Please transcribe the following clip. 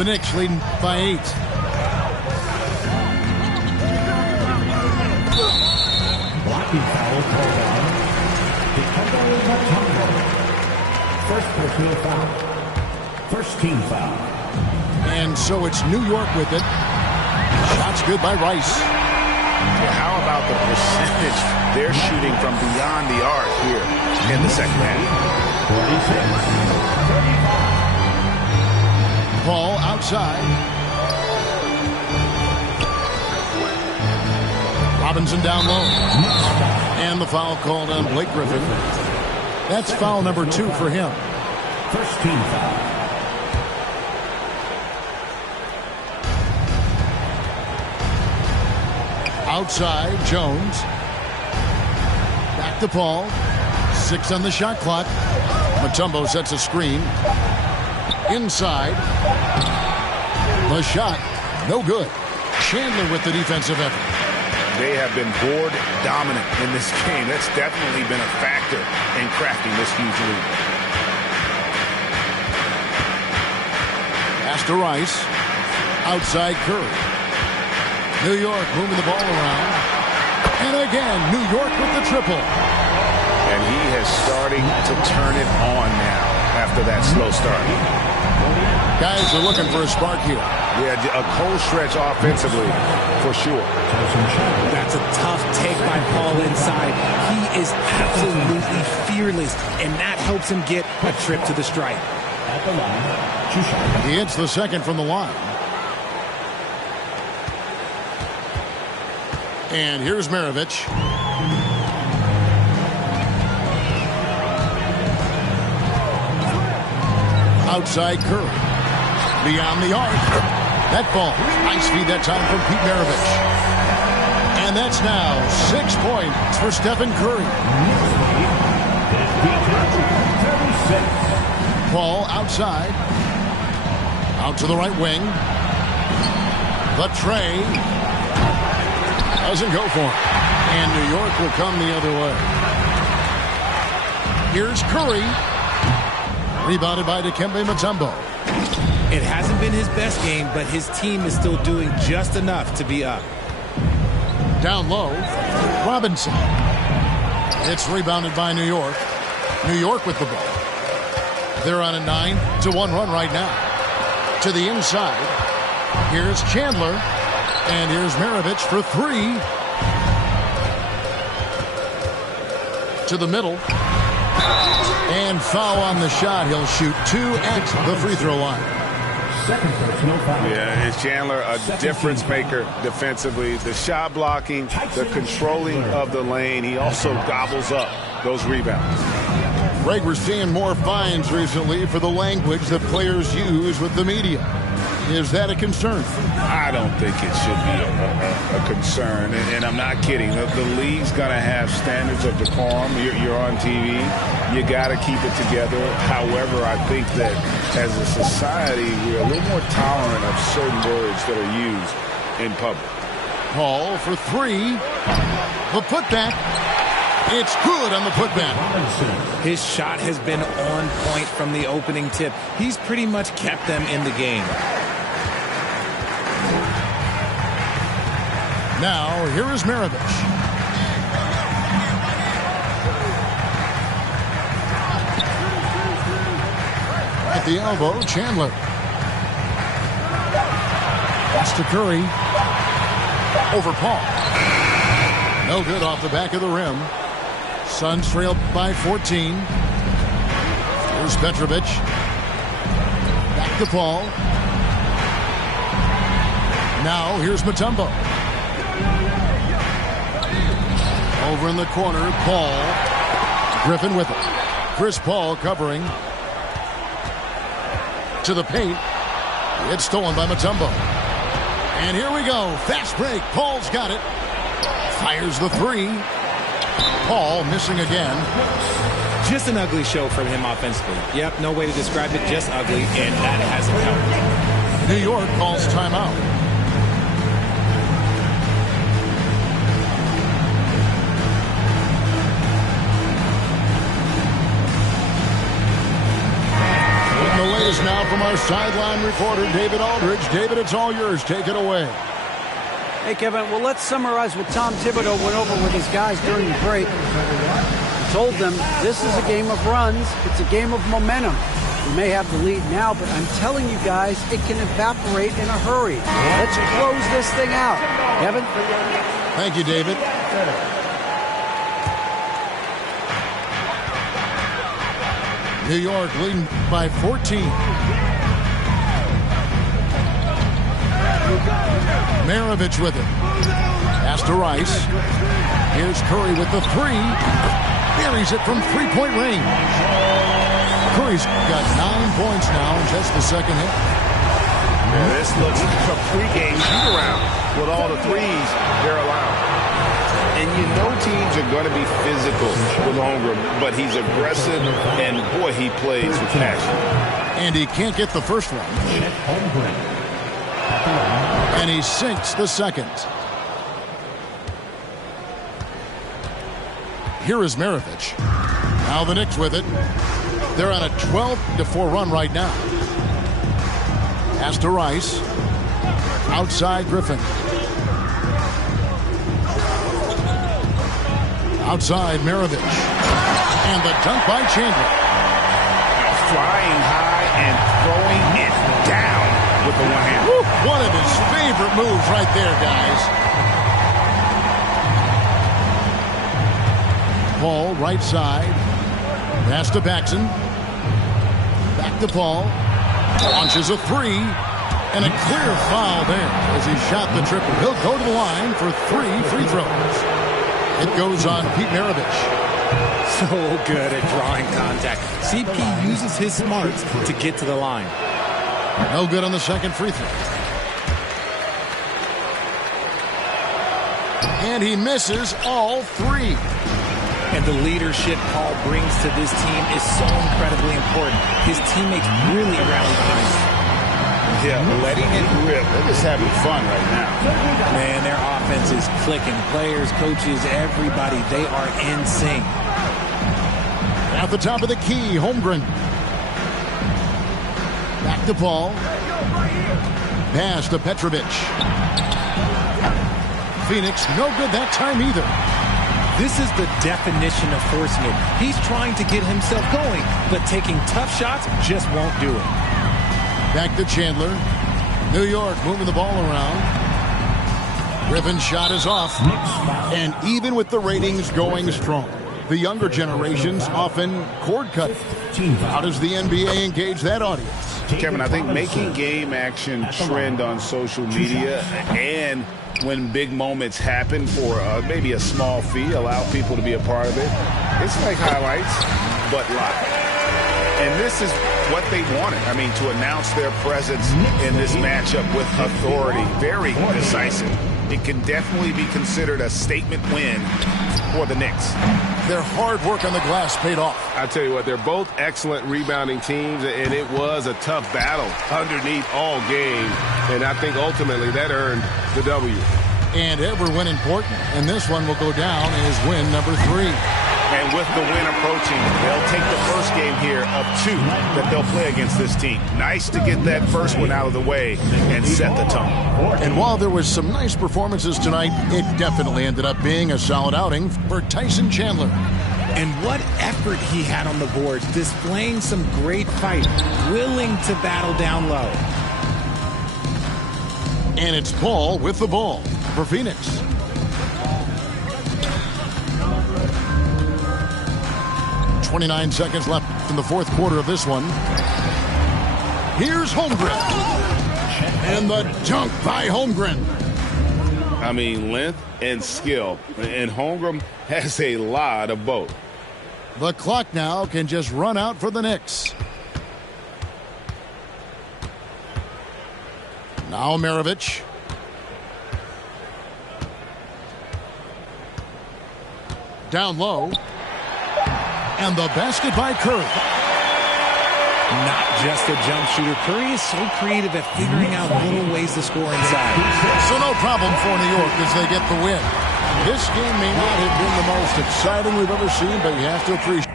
The Knicks leading by 8. Blocking foul called on. First personal foul. First team foul. And so it's New York with it. Shots good by Rice. Yeah, how about the percentage they're shooting from beyond the arc here in the second half? 36. Paul outside. Robinson down low. And the foul called on Blake Griffin. That's foul number 2 for him. First team foul. Outside, Jones. Back to Paul. 6 on the shot clock. Mutombo sets a screen. Inside. The shot. No good. Chandler with the defensive effort. They have been board dominant in this game. That's definitely been a factor in crafting this huge lead. Pass to Rice. Outside Curry. New York moving the ball around. And again, New York with the triple. And he is starting to turn it on now after that slow start. Guys are looking for a spark here. Yeah, a cold stretch offensively, for sure. That's a tough take by Paul inside. He is absolutely fearless, and that helps him get a trip to the stripe. At the line, He hits the second from the line. And here's Maravich. Outside Curry. Beyond the arc. That ball. Nice feed that time from Pete Maravich. And that's now 6 points for Stephen Curry. Paul outside. Out to the right wing. The tray. Doesn't go for him. And New York will come the other way. Here's Curry. Rebounded by Dikembe Mutombo. It hasn't been his best game, but his team is still doing just enough to be up. Down low. Robinson. It's rebounded by New York. New York with the ball. They're on a 9-1 run right now. To the inside. Here's Chandler. And here's Maravich for 3. To the middle. And foul on the shot. He'll shoot 2 at the free throw line. Second personal foul. Yeah, is Chandler a difference maker defensively? The shot blocking, the controlling of the lane. He also gobbles up those rebounds. Greg, we're seeing more fines recently for the language that players use with the media. Is that a concern? I don't think it should be a concern, and I'm not kidding. The league's going to have standards of decorum. You're on TV. You got to keep it together. However, I think that as a society, we're a little more tolerant of certain words that are used in public. Paul for 3. The putback. It's good on the putback. His shot has been on point from the opening tip. He's pretty much kept them in the game. Now, here is Maravich. At the elbow, Chandler. Pass to Curry. Over Paul. No good off the back of the rim. Suns trailed by 14. Here's Petrovic. Back to Paul. Now, here's Mutombo. Over in the corner, Paul. Griffin with it. Chris Paul covering. To the paint. It's stolen by Mutombo. And here we go. Fast break. Paul's got it. Fires the 3. Paul missing again. Just an ugly show from him offensively. Yep, no way to describe it. Just ugly, and that hasn't helped. New York calls timeout. The latest now now from our sideline reporter, David Aldridge. David, it's all yours. Take it away. Hey, Kevin. Well, let's summarize what Tom Thibodeau went over with his guys during the break. He told them this is a game of runs. It's a game of momentum. We may have the lead now, but I'm telling you guys, it can evaporate in a hurry. Let's close this thing out. Kevin? Thank you, David. New York leading by 14. Maravich with it. Pass to Rice. Here's Curry with the three. Buries it from three-point range. Curry's got 9 points now in just the second half. Yeah, this looks like a pregame shoot-around with all the threes they're allowing. And you know teams are going to be physical with Holmgren, but he's aggressive, and boy, he plays with passion. And he can't get the first one. And he sinks the second. Here is Maravich. Now the Knicks with it. They're on a 12-4 run right now. Pass to Rice. Outside Griffin. Outside Maravich. And the dunk by Chandler. Flying high and throwing it down with the one hand. Woo, one of his favorite moves right there, guys. Paul, right side. Pass to Paxson. Back to Paul. Launches a three. And a clear foul there as he shot the triple. He'll go to the line for 3 free throws. It goes on Pete Maravich. So good at drawing contact. CP uses his smarts to get to the line. No good on the second free throw. And he misses all 3. And the leadership Paul brings to this team is so incredibly important. His teammates really rally behind him. Yeah, letting it rip. They're just having fun right now. Man, their offense is clicking. Players, coaches, everybody, they are in sync. At the top of the key, Holmgren. Back to Paul. Pass to Petrovic. Phoenix, no good that time either. This is the definition of forcing it. He's trying to get himself going, but taking tough shots just won't do it. Back to Chandler. New York moving the ball around. Griffin's shot is off. And even with the ratings going strong, the younger generations often cord cut. How does the NBA engage that audience? Kevin, I think making game action trend on social media and when big moments happen for maybe a small fee, allow people to be a part of it. It's like highlights, but live. And this is what they wanted. I mean, to announce their presence in this matchup with authority, very decisive. It can definitely be considered a statement win for the Knicks. Their hard work on the glass paid off. I tell you what, they're both excellent rebounding teams, and it was a tough battle underneath all game. And I think ultimately that earned the W. And every win important. And this one will go down as win number 3. And with the win approaching, they'll take the first game here of 2 that they'll play against this team. Nice to get that first one out of the way and set the tone. And while there was some nice performances tonight, it definitely ended up being a solid outing for Tyson Chandler. And what effort he had on the boards, displaying some great fight, willing to battle down low. And it's Paul with the ball for Phoenix. .29 seconds left in the fourth quarter of this one. Here's Holmgren. And the dunk by Holmgren. I mean, length and skill. And Holmgren has a lot of both. The clock now can just run out for the Knicks. Now Maravich. Down low. And the basket by Curry. Not just a jump shooter. Curry is so creative at figuring out little ways to score inside. So no problem for New York as they get the win. This game may not have been the most exciting we've ever seen, but you have to appreciate